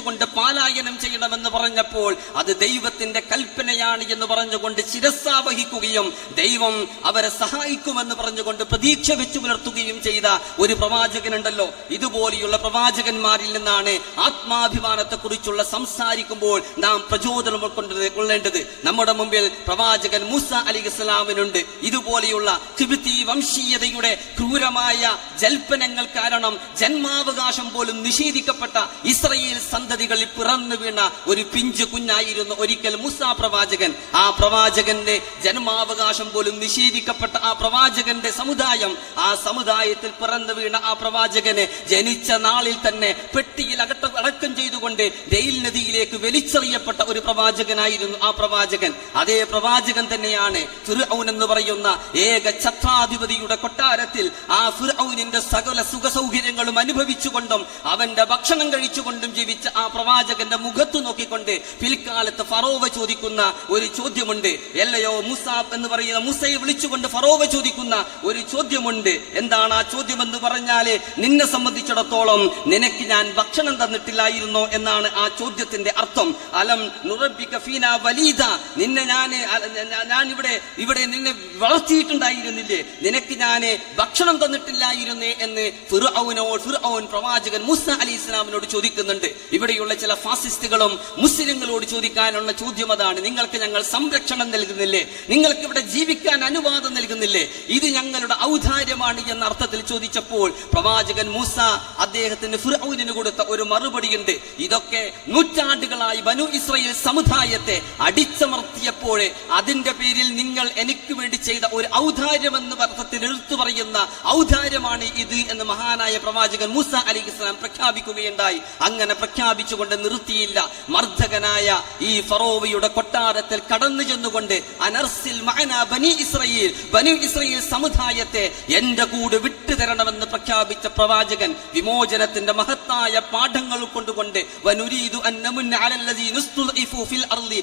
ഉപേക്ഷിച്ചുകൊണ്ട് പാലായനം ചെയ്യണമെന്ന് പറഞ്ഞപ്പോൾ അത് ദൈവത്തിന്റെ കൽപ്പനയാണ് എന്ന് പറഞ്ഞുകൊണ്ട് ശിരസാവഹിക്കുകയും ദൈവം അവരെ സഹായിക്കുമെന്ന് പറഞ്ഞുകൊണ്ട് പ്രതീക്ഷ വെച്ചു പുലർത്തുകയും ചെയ്ത ഒരു പ്രവാചകനുണ്ടല്ലോ. ഇതുപോലെയുള്ള പ്രവാചകന്മാരിൽ നിന്നാണ് ആത്മാഭിമാനത്തെ കുറിച്ചുള്ള സംസാരിക്കുമ്പോൾ നാം പ്രചോദനം ഉൾക്കൊണ്ട് കൊള്ളേണ്ടത്. നമ്മുടെ മുമ്പിൽ പ്രവാചകൻ മൂസ അലി ഇസ്ലാമിനുണ്ട് ഇതുപോലെയുള്ള കിബിത്തി വംശീയതയുടെ ക്രൂരമായ ജൽപ്പനങ്ങൾ കാരണം ജന്മാവകാശം പോലും നിഷേധിക്കപ്പെട്ട ഇസ്രയേൽ സന്തതികളിൽ പിറന്നു വീണ ഒരു പിഞ്ചു കുഞ്ഞായിരുന്നു ഒരിക്കൽ മൂസ പ്രവാചകൻ. ആ പ്രവാചകന്റെ ജന്മാവകാശം പോലും നിഷേധിക്കപ്പെട്ട ആ പ്രവാചകന്റെ സമുദായം ആ സമുദായത്തിൽ പിറന്നു വീണ ആ പ്രവാചകനെ ജനിച്ച നാളിൽ തന്നെ പെട്ടിയിൽ അകട്ട അടക്കം ചെയ്തുകൊണ്ട് ദെയിൽ നദിയിലേക്ക് വലിച്ചെറിയപ്പെട്ട ഒരു പ്രവാചകനായിരുന്നു ആ പ്രവാചകൻ. അതേ പ്രവാചകൻ തന്നെയാണ് ഫിർഔൻ എന്ന് പറയുന്ന ഏക ഛത്രാധിപതിയുടെ കൊട്ടാരത്തിൽ ആ ഫിർഔനിന്റെ സകല സുഖ സൗകര്യങ്ങളും അനുഭവിച്ചുകൊണ്ടും അവന്റെ ഭക്ഷണം കഴിച്ചുകൊണ്ടും ജീവിച്ച പ്രവാചകന്റെ മുഖത്ത് നോക്കിക്കൊണ്ട് പിൽക്കാലത്ത് ഫറോവ ചോദിക്കുന്ന ഒരു ചോദ്യമുണ്ട്. എല്ലയോ മുസാബ് എന്ന് പറയുന്ന മുസയെ വിളിച്ചുകൊണ്ട് ഫറോവ ചോദിക്കുന്ന ഒരു ചോദ്യമുണ്ട്. എന്താണ് ആ ചോദ്യം എന്ന് പറഞ്ഞാൽ നിന്നെ സംബന്ധിച്ചിടത്തോളം നിനക്ക് ഞാൻ ഭക്ഷണം തന്നിട്ടില്ലായിരുന്നോ എന്നാണ് ആ ചോദ്യത്തിന്റെ അർത്ഥം. അലം നുറബിക ഫീന വലീദ. നിന്നെ ഞാൻ ഞാൻ ഇവിടെ ഇവിടെ നിന്നെ വളർത്തിയിട്ടുണ്ടായിരുന്നില്ലേ? നിനക്ക് ഞാൻ ഭക്ഷണം തന്നിട്ടില്ലായിരുന്നേ എന്ന് ഫിർ ഔനോട് ഫിർഔൻ പ്രവാചകൻ മുസ അലി ഇസ്ലാമിനോട് ചോദിക്കുന്നുണ്ട് ഇവിടെയുള്ള ചില ഫാസിസ്റ്റുകളും മുസ്ലിങ്ങളോട് ചോദിക്കാനുള്ള ചോദ്യം അതാണ്. നിങ്ങൾക്ക് ഞങ്ങൾ സംരക്ഷണം നൽകുന്നില്ലേ? നിങ്ങൾക്ക് ഇവിടെ ജീവിക്കാൻ അനുവാദം നൽകുന്നില്ലേ? ഇത് ഞങ്ങളുടെ ഔദാര്യമാണ് എന്ന അർത്ഥത്തിൽ ചോദിച്ചപ്പോൾ പ്രവാചകൻ മൂസ അദ്ദേഹത്തിന് ഫിർഔനിന് കൊടുത്ത ഒരു മറുപടിയുണ്ട്. ഇതൊക്കെ നൂറ്റാണ്ടുകളായി ബനു ഇസ്രയേൽ സമുദായത്തെ അടിച്ചമർത്തിയപ്പോഴേ അതിന്റെ പേരിൽ നിങ്ങൾ എനിക്ക് വേണ്ടി ചെയ്ത ഒരു ഔദാര്യം എന്ന് അർത്ഥത്തിൽ എടുത്തു പറയുന്ന ഔദാര്യമാണ് ഇത് എന്ന് മഹാനായ പ്രവാചകൻ മൂസ അലി ഇസ്ലാം പ്രഖ്യാപിക്കുകയുണ്ടായി. അങ്ങനെ പ്രഖ്യാപിച്ചുകൊണ്ട് നിർത്തിയില്ല. മർദ്ദകനായ ഈ ഫറോവയുടെ കൊട്ടാരത്തിൽ കടന്നു ചെന്നുകൊണ്ട് അനർസിൽ മഅന ബനി ഇസ്രയേൽ ബനി ഇസ്രയേൽ സമുദായത്തെ എന്റെ കൂടെ വിട്ടുതരണമെന്ന് പ്രഖ്യാപിച്ച പ്രവാചകൻ വിമോചനത്തിന്റെ മഹത്തായ പാഠങ്ങൾ കൊണ്ടുകൊണ്ട് വനുരീദു ഫിൽ അർളി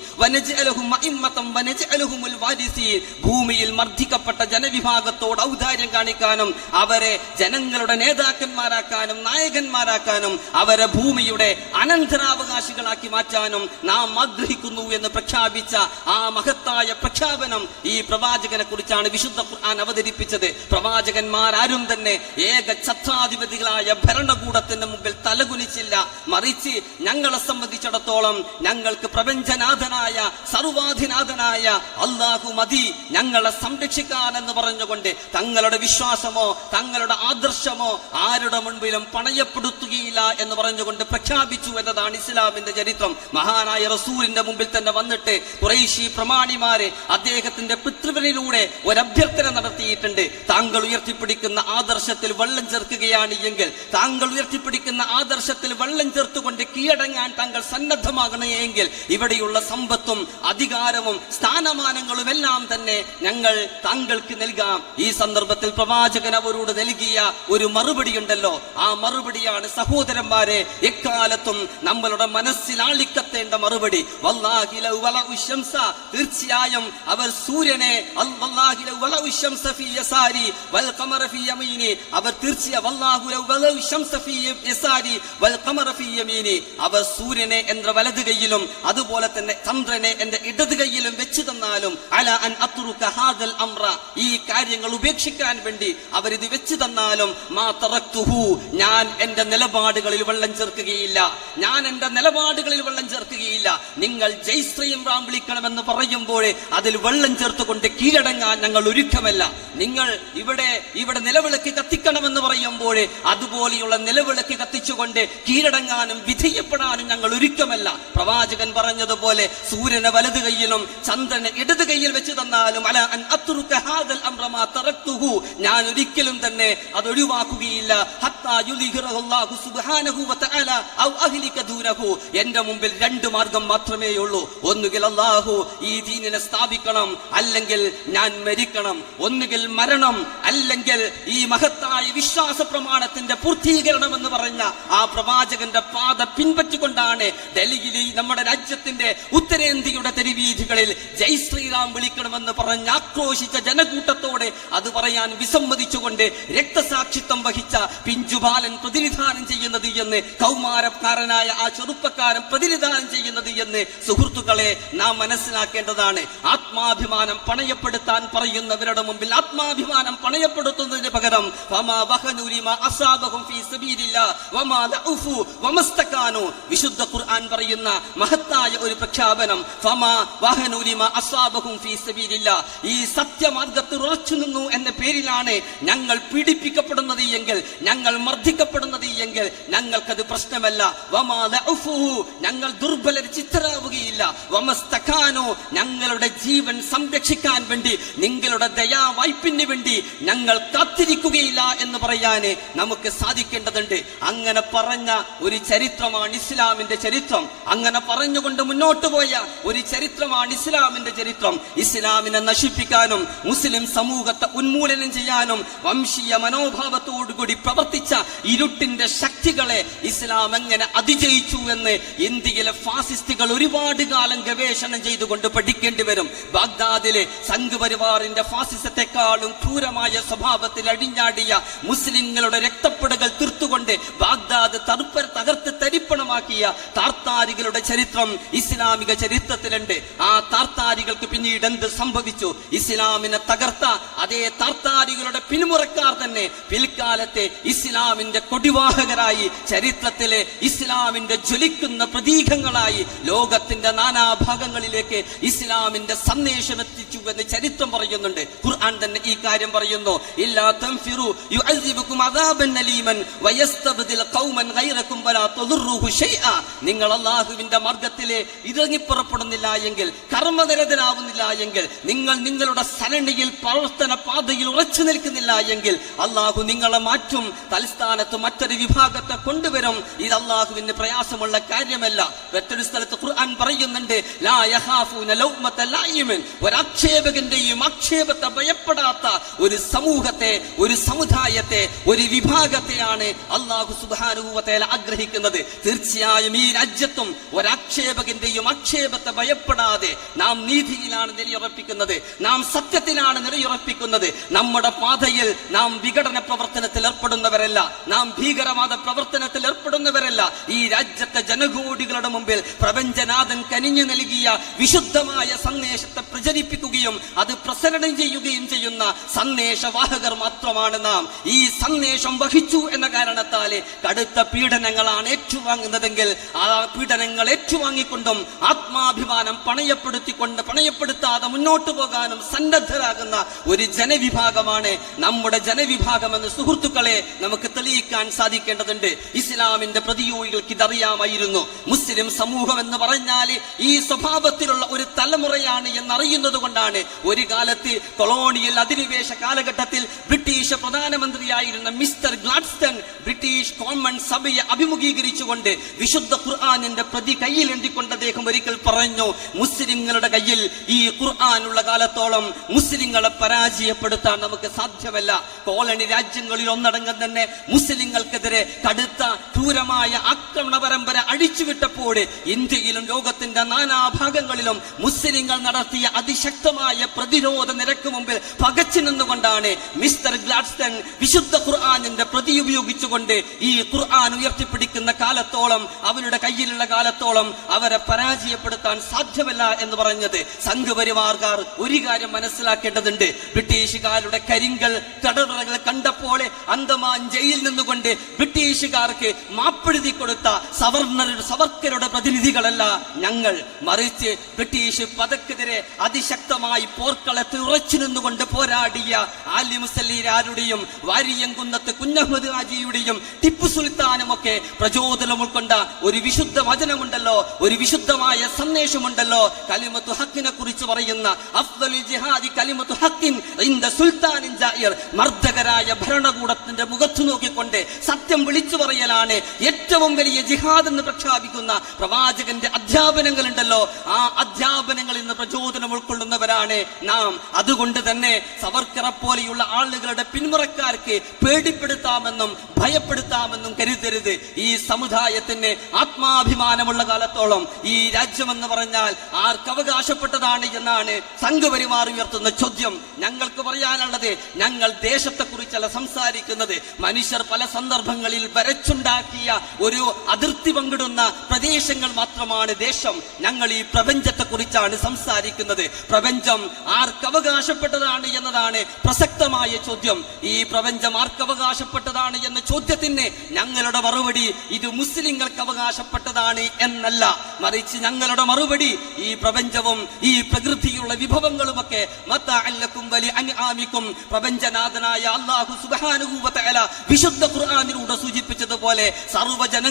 ഭൂമിയിൽ മർദ്ദിക്കപ്പെട്ട ജനവിഭാഗത്തോട് ഔദാര്യം കാണിക്കാനും അവരെ ജനങ്ങളുടെ നേതാക്കന്മാരാക്കാനും നായകന്മാരാക്കാനും അവരെ ഭൂമിയുടെ അനന്തരാവകാശികളാക്കി മാറ്റാനും നാം ആഗ്രഹിക്കുന്നു എന്ന് പ്രഖ്യാപിച്ച ആ മഹത്തായ പ്രഖ്യാപനം ഈ പ്രവാചകനെ കുറിച്ചാണ് വിശുദ്ധ ഖുർആൻ അവതരിപ്പിച്ചത്. പ്രവാചകന്മാരാരും തന്നെ ഏക ഛത്രാധിപതികളായ ഭരണകൂടത്തിന്റെ മുമ്പിൽ തലകുനിച്ചില്ല. മറിച്ച് ഞങ്ങളെ സംബന്ധിച്ചിടത്തോളം ഞങ്ങൾക്ക് പ്രപഞ്ചനാഥനായ സർവാധിനാഥനായ അള്ളാഹു മതി. ഞങ്ങളെ സംരക്ഷിക്കാൻ എന്ന് പറഞ്ഞുകൊണ്ട് തങ്ങളുടെ വിശ്വാസമോ തങ്ങളുടെ ആദർശമോ ആരുടെ മുൻപിലും പണയപ്പെടുത്തുകയില്ല എന്ന് പറഞ്ഞുകൊണ്ട് പ്രഖ്യാപിച്ചു. എന്നതാണ് ഇസ്ലാമിന്റെ ചരിത്രം. മഹാനായ റസൂലിന്റെ മുമ്പിൽ തന്നെ വന്നിട്ട് കുറേശി പ്രമാണിമാരെ അദ്ദേഹത്തിന്റെ പിതൃവനിലൂടെ അഭ്യർത്ഥന നടത്തിയിട്ടുണ്ട്. താങ്കൾ ഉയർത്തിപ്പിടിക്കുന്ന ആദർശത്തിൽ വെള്ളം ചേർക്കുകയാണ് എങ്കിൽ താങ്കൾ ഉയർത്തിപ്പിടിക്കുന്ന ആദർശത്തിൽ വെള്ളം ചേർത്തുകൊണ്ട് കീഴടങ്ങാൻ താങ്കൾ സന്നദ്ധമാകണേ ഇവിടെയുള്ള സമ്പത്തും അധികാരവും സ്ഥാനമാനങ്ങളും എല്ലാം തന്നെ ഞങ്ങൾ താങ്കൾക്ക് നൽകാം. ഈ സന്ദർഭത്തിൽ പ്രവാചകൻ അവരോട് നൽകിയ ഒരു മറുപടി ഉണ്ടല്ലോ ആ മറുപടിയാണ് സഹോദരന്മാരെ എക്കാലത്തും നമ്മളുടെ മനസ്സിൽ ആളിക്കത്തേണ്ട മറുപടി. തീർച്ചയായും അവർ സൂര്യനെ അവർ തീർച്ചയായും അവർ സൂര്യനെ എന്റെ വലത് കൈയിലും അതുപോലെ തന്നെ ചന്ദ്രനെ എന്റെ ഇടത് കൈയിലും വെച്ചു തന്നാലും അല അൻ അത്രുക ഹാദൽ അമ്ര ഈ കാര്യങ്ങൾ ഉപേക്ഷിക്കാൻ വേണ്ടി അവരിത് വെച്ചു തന്നാലും മാ തറക്തുഹു. ഞാൻ എന്റെ നിലപാടുകളിൽ വെള്ളം ചേർക്കുകയില്ല. ഞാൻ എന്റെ നിലപാടുകളിൽ വെള്ളം ചേർക്കുകയില്ല. നിങ്ങൾ ജയശ്രീയും റാം വിളിക്കണമെന്ന് പറയുമ്പോഴേ അതിൽ വെള്ളം ചേർത്തുകൊണ്ട് കീഴടങ്ങാൻ ഞങ്ങൾ ഒരുക്കമല്ല. നിങ്ങൾ ഇവിടെ ഇവിടെ നിലവിളക്ക് കത്തിക്കണമെന്ന് പറയുമ്പോഴേ അതുപോലെയുള്ള നിലവിളക്ക് കത്തിച്ചുകൊണ്ട് കീഴടങ്ങാനും വിധിയപ്പെടാനും ഞങ്ങൾ ഒരുക്കമല്ല. പ്രവാചകൻ പറഞ്ഞതുപോലെ സൂര്യനെ വലത് കൈയിലും ചന്ദ്രനെ ഇടത് കൈയിൽ വെച്ച് തന്നാലും അല അൻ ഞാൻ ഒരിക്കലും തന്നെ അത് ഒഴിവാക്കുകയില്ല. ഹത്താ യുലിഹിറഹു അല്ലാഹു സുബ്ഹാനഹു വതആല ഔ എന്റെ മുമ്പിൽ രണ്ട് മാർഗം മാത്രമേ ഉള്ളൂ. ഒന്നുകിൽ അള്ളാഹു ഈ ദീനിനെ സ്ഥാപിക്കണം അല്ലെങ്കിൽ ഞാൻ മരിക്കണം. ഒന്നുകിൽ മരണം അല്ലെങ്കിൽ ഈ മഹത്തായ വിശ്വാസ പ്രമാണത്തിന്റെ പൂർത്തീകരണം എന്ന് പറഞ്ഞ ആ പ്രവാചകന്റെ പാത പിൻപറ്റിക്കൊണ്ടാണ് ഡൽഹിയിൽ നമ്മുടെ രാജ്യത്തിന്റെ ഉത്തരേന്ത്യയുടെ തെരുവീഥികളിൽ ജയ് ശ്രീറാം വിളിക്കണമെന്ന് പറഞ്ഞ് ആക്രോശിച്ച ജനകൂട്ടത്തോടെ അത് പറയാൻ വിസമ്മതിച്ചുകൊണ്ട് രക്തസാക്ഷിത്വം വഹിച്ച പിഞ്ചുബാലൻ പ്രതിനിധാനം ചെയ്യുന്നത് എന്ന് കൗമാരക്കാരനായ ആ ചെറുപ്പക്കാരൻ പ്രതിനിധാനം ചെയ്യുന്നത് എന്ന് സുഹൃത്തുക്കളെ നാം മനസ്സിലാക്കേണ്ടതാണ്. ആത്മാഭിമാനം പണയപ്പെടുത്താൻ പറയുന്നവരുടെ മുമ്പിൽ ആത്മാഭിമാനം പണയപ്പെടുത്തുന്നതിന് പകരം വിശുദ്ധ ഖുർആൻ പറയുന്ന മഹത്തായ ഒരു പ്രഖ്യാപനം ഈ സത്യമാർഗത്തിൽ ഉറച്ചു നിന്നു എന്ന പേരിലാണ് ഞങ്ങൾ പീഡിപ്പിക്കപ്പെടുന്നത് എങ്കിൽ ഞങ്ങൾ മർദ്ദിക്കപ്പെടുന്നത് എങ്കിൽ ഞങ്ങൾക്കത് പ്രശ്നമല്ല. ഞങ്ങൾ ദുർബലർ ചിത്തരാവുകയില്ല വമസ്തകാനു ഞങ്ങളുടെ ജീവൻ സംരക്ഷിക്കാൻ വേണ്ടി നിങ്ങളുടെ ദയാ വായ്പിന് വേണ്ടി ഞങ്ങൾ കാത്തിരിക്കുകയില്ല എന്ന് പറയാന് നമുക്ക് സാധിക്കേണ്ടതുണ്ട്. അങ്ങനെ പറഞ്ഞ ഒരു ചരിത്രമാണ് ഇസ്ലാമിന്റെ ചരിത്രം. അങ്ങനെ പറഞ്ഞുകൊണ്ട് മുന്നോട്ട് പോയ ഒരു ചരിത്രമാണ് ഇസ്ലാമിന്റെ ചരിത്രം. ഇസ്ലാമിനെ നശിപ്പിക്കാനും മുസ്ലിം സമൂഹത്തെ ഉന്മൂലനം ചെയ്യാനും വംശീയ മനോഭാവത്തോടുകൂടി പ്രവർത്തിച്ച ഇരുട്ടിന്റെ ശക്തികളെ ഇസ്ലാം എങ്ങനെ അതിജയിച്ചു എന്ന് ഇന്ത്യയിലെ ഫാസിസ്റ്റുകൾ ഒരുപാട് കാലം ഗവേഷണം ചെയ്തുകൊണ്ട് പഠിക്കേണ്ടി വരും. ബാഗ്ദാദിലെ സംഘപരിവാറിന്റെ ഫാസിസത്തെക്കാളും ക്രൂരമായ സ്വഭാവത്തിൽ അടിഞ്ഞാടിയ മുസ്ലിങ്ങളുടെ രക്തപ്പെടുകൾ തീർത്തുകൊണ്ട് ബാഗ്ദാദ് തറുപ്പ തകർത്ത് തരിപ്പണമാക്കിയ താർത്താരികളുടെ ചരിത്രം ഇസ്ലാമിക ചരിത്രത്തിലുണ്ട്. ആ താർത്താരികൾക്ക് പിന്നീട് എന്ത് സംഭവിച്ചു? ഇസ്ലാമിനെ തകർത്ത അതേ താർത്താരികളുടെ പിന്മുറക്കാർ തന്നെ പിൽക്കാലത്തെ ഇസ്ലാമിന്റെ കൊടിവാഹകരായി ചരിത്രത്തിലെ ഇസ്ലാമിന്റെ ജ്വലിക്കുന്ന പ്രതീകങ്ങളായി ലോകത്തിന്റെ നാനാഭാഗങ്ങളിലേക്ക് ഇസ്ലാമിന്റെ സന്ദേശം എത്തിച്ചു എന്ന് ചരിത്രം പറയുന്നുണ്ട്. ഖുർആൻ തന്നെ ഈ കാര്യം പറയുന്നു. നിങ്ങൾ അള്ളാഹുവിന്റെ മാർഗത്തിലെ ഇറങ്ങി പുറപ്പെടുന്നില്ല എങ്കിൽ കർമ്മനിരതനാവുന്നില്ല എങ്കിൽ നിങ്ങൾ നിങ്ങളുടെ സരണിയിൽ പ്രവർത്തന പാതയിൽ ഉറച്ചു നിൽക്കുന്നില്ല എങ്കിൽ അള്ളാഹു നിങ്ങളെ മാറ്റും തലസ്ഥാനത്ത് മറ്റൊരു വിഭാഗത്തെ കൊണ്ടുവരും. ഇത് അള്ളാഹുവിന് പ്രയാസമുള്ള കാര്യമല്ല. മറ്റൊരു സ്ഥലത്ത് ഖുർആൻ പറയുന്നുണ്ട് ഒരാക്ഷേപകന്റെയും ആക്ഷേപത്തെ ഭയപ്പെടാത്ത ഒരു സമൂഹത്തെ ഒരു സമുദായത്തെ ഒരു വിഭാഗത്തെയാണ് അള്ളാഹു തആല ആഗ്രഹിക്കുന്നത്. തീർച്ചയായും ഈ രാജ്യത്തും ഒരാക്ഷേപകന്റെയും ആക്ഷേപത്തെ ഭയപ്പെടാതെ നാം നീതിയിലാണ് നിലയുറപ്പിക്കുന്നത്. നാം സത്യത്തിലാണ് നിലയുറപ്പിക്കുന്നത്. നമ്മുടെ പാതയിൽ നാം വിഘടന പ്രവർത്തനത്തിൽ ഏർപ്പെടുന്നവരല്ല. നാം ഭീകരവാദ പ്രവർത്തനത്തിൽ ഏർപ്പെടുന്നവരല്ല. ഈ രാജ്യത്തെ ജനകോടികളുടെ മുമ്പിൽ പ്രപഞ്ചനാഥൻ കനിഞ്ഞു നൽകിയ വിശുദ്ധമായ സന്ദേശത്തെ പ്രചരിപ്പിക്കുകയും അത് പ്രസരണം ചെയ്യുകയും ചെയ്യുന്ന സന്ദേശവാഹകർ മാത്രമാണ് നാം. ഈ സന്ദേശം വഹിച്ചു എന്ന കാരണത്താൽ കടുത്ത പീഡനങ്ങളാണ് ഏറ്റുവാങ്ങുന്നതെങ്കിൽ ആ പീഡനങ്ങൾ ഏറ്റുവാങ്ങിക്കൊണ്ടും ആത്മാഭിമാനം പണയപ്പെടുത്തിക്കൊണ്ട് പണയപ്പെടുത്താതെ മുന്നോട്ട് പോകാനും സന്നദ്ധരാകുന്ന ഒരു ജനവിഭാഗമാണ് നമ്മുടെ ജനവിഭാഗം എന്ന് സുഹൃത്തുക്കളെ നമുക്ക് തെളിയിക്കാൻ സാധിക്കേണ്ടതുണ്ട്. ഇസ്ലാമിന്റെ പ്രതിയോഗികൾക്ക് ഇതറിയാമായിരുന്നു മുസ്ലിം സമൂഹം എന്ന് പറഞ്ഞാൽ ഈ സ്വഭാവത്തിലുള്ള ഒരു തലമുറയാണ് എന്നറിയുന്നത് കൊണ്ടാണ് ഒരു കാലത്ത് കൊളോണിയൽ അധിനിവേശ കാലഘട്ടത്തിൽ ബ്രിട്ടീഷ് പ്രധാനമന്ത്രിയായിരുന്ന മിസ്റ്റർ ഗ്ലാഡ്സ്റ്റൺ ബ്രിട്ടീഷ് കോമൺ സഭയെ അഭിമുഖീകരിച്ചുകൊണ്ട് വിശുദ്ധ ഖുർആാനിന്റെ പ്രതി കയ്യിൽ എന്തിക്കൊണ്ട് അദ്ദേഹം ഒരിക്കൽ പറഞ്ഞു മുസ്ലിങ്ങളുടെ കയ്യിൽ ഈ ഖുർആാനുള്ള കാലത്തോളം മുസ്ലിങ്ങളെ പരാജയപ്പെടുത്താൻ നമുക്ക് സാധ്യമല്ല. കോളനി രാജ്യങ്ങളിൽ ഒന്നടങ്കം തന്നെ മുസ്ലിങ്ങൾക്കെതിരെ കടുത്ത ക്രൂരമായ ആക്രമണ പരമ്പര അഴിച്ചുവിട്ടപ്പോൾ ഇന്ത്യയിലും ലോകത്തിന്റെ നാനാഭാഗങ്ങളിലും മുസ്ലിങ്ങൾ നടത്തിയ അതിശക്തമായ പ്രതിരോധ നിരക്ക് മുമ്പിൽ പകച്ചു നിന്നുകൊണ്ടാണ് മിസ്റ്റർ ഗ്ലാഡ്സ്റ്റൺ വിശുദ്ധ ഖുർആാനിന്റെ പ്രതി ഉപയോഗിച്ചുകൊണ്ട് ഈ ഖുർആൻ ഉയർത്തിപ്പിടിക്കുന്ന കാലത്തോളം അവരുടെ കയ്യിലുള്ള കാലത്തോളം അവരെ പരാജയപ്പെടുത്താൻ സാധ്യമല്ല എന്ന് പറഞ്ഞത് സംഘപരിവാർക്കാർ ഒരു കാര്യം മനസ്സിലാക്കേണ്ടതുണ്ട്. ബ്രിട്ടീഷുകാരുടെ കരിങ്കൽ കടറകൾ കണ്ടപ്പോൾ അന്തമാൻ ജയിലിൽ നിന്നുകൊണ്ട് ബ്രിട്ടീഷുകാർക്ക് മാപ്പെഴുതി കൊടുത്ത സവർണരുടെ സവർക്കരുടെ പ്രതിനിധികളല്ല ഞങ്ങൾ. മറിച്ച് ബ്രിട്ടീഷ് പദക്കെതിരെ അതിശക്തമായി പോർക്കളത്ത് ഉറച്ചു നിന്നുകൊണ്ട് പോരാടിയ ആലി മുസല്ലീരാരുടെയും വാരിയംകുന്നത്ത് കുഞ്ഞഹമ്മദ് ഹാജിയുടെയും ടിപ്പു സുൽത്താനും ഒക്കെ പ്രചോദനം ഉൾക്കൊണ്ട ഒരു വിശുദ്ധ വചനമുണ്ടല്ലോ ഒരു വിശുദ്ധമായ സന്ദേശമുണ്ടല്ലോ. കലിമത്തു ഹക്കിനെ കുറിച്ച് പറയുന്ന അഫ്ദലുൽ ജിഹാദി മർദ്ദകരായ ഭരണകൂടത്തിന്റെ മുഖത്തു നോക്കിക്കൊണ്ട് സത്യം വിളിച്ചു പറയലാണ് ഏറ്റവും വലിയ ജിഹാദ് എന്ന് പ്രഖ്യാപിക്കുന്ന പ്രവാചകന്റെ അധ്യാപനങ്ങൾ ഉണ്ടല്ലോ ആ അധ്യാപനങ്ങളിൽ നിന്ന് പ്രചോദനം ഉൾക്കൊള്ളുന്നവരാണ് നാം. അതുകൊണ്ട് തന്നെ സവർക്കറെ പോലെയുള്ള ആളുകളുടെ പിന്മുറക്കാർക്ക് പേടിപ്പെടുത്താമെന്നും ഭയപ്പെടുത്താമെന്നും കരുതരുത്. ഈ സമുദായത്തിന് ആത്മാഭിമാനമുള്ള കാലത്തോളം ഈ രാജ്യമെന്ന് പറഞ്ഞാൽ ആർക്ക് അവകാശപ്പെട്ടതാണ് എന്നാണ് സംഘപരിവാർ ഉയർത്തുന്ന ചോദ്യം. ഞങ്ങൾക്ക് പറയാനുള്ളത് ഞങ്ങൾ ദേശത്തെക്കുറിച്ചല്ല സംസാരിക്കുന്നത്. മനുഷ്യർ പല സന്ദർഭങ്ങളിൽ വരച്ചുണ്ടാക്കിയ ഒരു അതിർത്തി പങ്കിടുന്ന പ്രദേശങ്ങൾ മാത്രമാണ് ദേശം. ഞങ്ങൾ ഈ പ്രപഞ്ചത്തെക്കുറിച്ചാണ് സംസാരിക്കുന്നത്. പ്രപഞ്ചം ആർക്കവകാശപ്പെട്ടതാണ് എന്നതാണ് പ്രസക്തമായ ചോദ്യം. ഈ പ്രപഞ്ചം ആർക്കവകാശപ്പെട്ടതാണ് എന്ന ചോദ്യത്തിന് ഞങ്ങളുടെ മറുപടി ഇത് മുസ്ലിങ്ങൾക്ക് അവകാശപ്പെട്ടതാണ് എന്നല്ല. മറിച്ച് ഞങ്ങളുടെ മറുപടി ഈ പ്രപഞ്ചവും ഈ പ്രകൃതിയുള്ള വിഭവങ്ങളുമൊക്കെ മത്തഅല്ലക്കും വലി അനുആമിക്കും പ്രപഞ്ചനാഥനായ വ തആല വിശുദ്ധ ഖുർആാനിലൂടെ സൂചിപ്പിച്ചതുപോലെ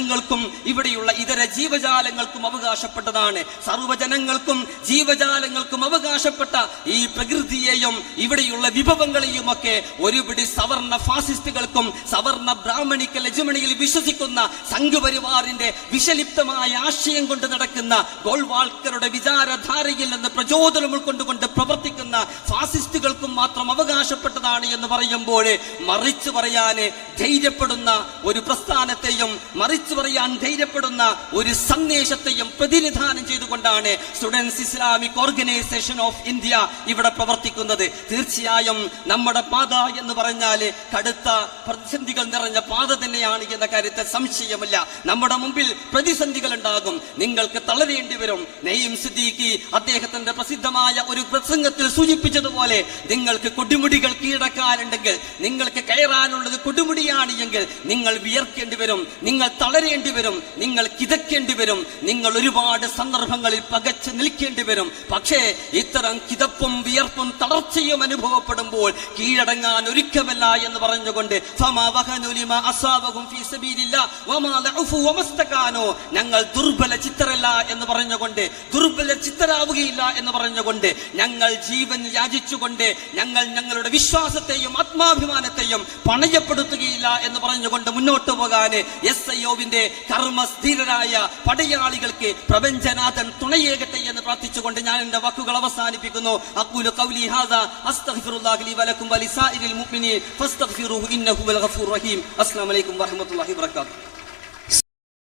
സർവജനങ്ങൾക്കും ഇവിടെയുള്ള ഇതര ജീവജാലങ്ങൾക്കും അവകാശപ്പെട്ടതാണ്. സർവജനങ്ങൾക്കും ജീവജാലങ്ങൾക്കും അവകാശപ്പെട്ട ഈ പ്രകൃതിയെയും ഇവിടെയുള്ള വിഭവങ്ങളെയും ഒക്കെ ഒരുപിടി സവർണ ഫാസിസ്റ്റുകൾക്കും സവർണ ബ്രാഹ്മണിക്കൽ ലജമണിയിൽ വിശ്വസിക്കുന്ന സംഘപരിവാറിന്റെ വിഷലിപ്തമായ ആശയം കൊണ്ട് നടക്കുന്ന ഗോൾവാൾക്കറുടെ വിചാരധാരയിൽ നിന്ന് പ്രചോദനം ഉൾക്കൊണ്ടുകൊണ്ട് പ്രവർത്തിക്കുന്ന ഫാസിസ്റ്റുകൾക്കും മാത്രം അവകാശപ്പെട്ടതാണ് എന്ന് പറയുമ്പോൾ മറിച്ചു പറയാന് ധൈര്യപ്പെടുന്ന ഒരു പ്രസ്ഥാനത്തെയും മറിച്ചു പറയാൻ ധൈര്യപ്പെടുന്ന ഒരു സന്ദേശത്തെയും പ്രതിനിധാനം ചെയ്തുകൊണ്ടാണ് students Islamic organisation of India ഇവിടെ പ്രവർത്തിക്കുന്നത്. തീർച്ചയായും നമ്മുടെ പാത എന്ന് പറഞ്ഞാൽ കടുത്ത പ്രതിസന്ധികൾ നിറഞ്ഞ പാത തന്നെയാണ് എന്ന കാര്യത്തെ സംശയമില്ല. നമ്മുടെ മുമ്പിൽ പ്രതിസന്ധികൾ ഉണ്ടാകും. നിങ്ങൾക്ക് തളരേണ്ടി വരും. നെയ്യും സിദ്ദീഖി അദ്ദേഹത്തിന്റെ പ്രസിദ്ധമായ ഒരു പ്രസംഗത്തിൽ സൂചിപ്പിച്ചതുപോലെ നിങ്ങൾക്ക് കൊടിമുടികൾ കീഴടക്കാനുണ്ടെങ്കിൽ നിങ്ങൾക്ക് കയറാനുള്ളത് കൊടുമുടിയാണ് എങ്കിൽ നിങ്ങൾ വിയർക്കേണ്ടി വരും. നിങ്ങൾ തളരേണ്ടി വരും നിങ്ങൾ കിതക്കേണ്ടി വരും നിങ്ങൾ ഒരുപാട് സന്ദർഭങ്ങളിൽ പകച്ചു നിൽക്കേണ്ടി വരും പക്ഷേ ഇത്തരം കിതപ്പും വിയർപ്പും തളർച്ചയും അനുഭവപ്പെടുമ്പോൾ കീഴടങ്ങാൻ ഒരുക്കമല്ല എന്ന് പറഞ്ഞുകൊണ്ട് ഞങ്ങൾ ദുർബല ചിത്തരല്ല എന്ന് പറഞ്ഞുകൊണ്ട് ദുർബല ചിത്തരാവുകയില്ല എന്ന് പറഞ്ഞുകൊണ്ട് ഞങ്ങൾ ജീവൻ യാചിച്ചുകൊണ്ട് ഞങ്ങൾ ഞങ്ങളുടെ വിശ്വാസത്തെയും ആത്മാഭിമാനത്തെയും പണയപ്പെടുത്തുകയില്ല എന്ന് പറഞ്ഞുകൊണ്ട് മുന്നോട്ട് പോകാന് എസ് ഐ ഒവിന്റെ കർമ്മസ്ഥിരരായ പടയാളികൾക്ക് പ്രപഞ്ചനാഥൻ തുണയേകട്ടെ എന്ന് പ്രാർത്ഥിച്ചുകൊണ്ട് ഞാൻ എന്റെ വാക്കുകൾ അവസാനിപ്പിക്കുന്നു. അഖൂലു കൗലി ഹാദാ അസ്തഗ്ഫിറുല്ലാഹി വലക്കും വലിസാഇരിൽ മുഅ്മിനീൻ റഹീം. അസ്സലാമു അലൈക്കും വറഹ്മത്തുള്ളാഹി വബറകാതുഹു.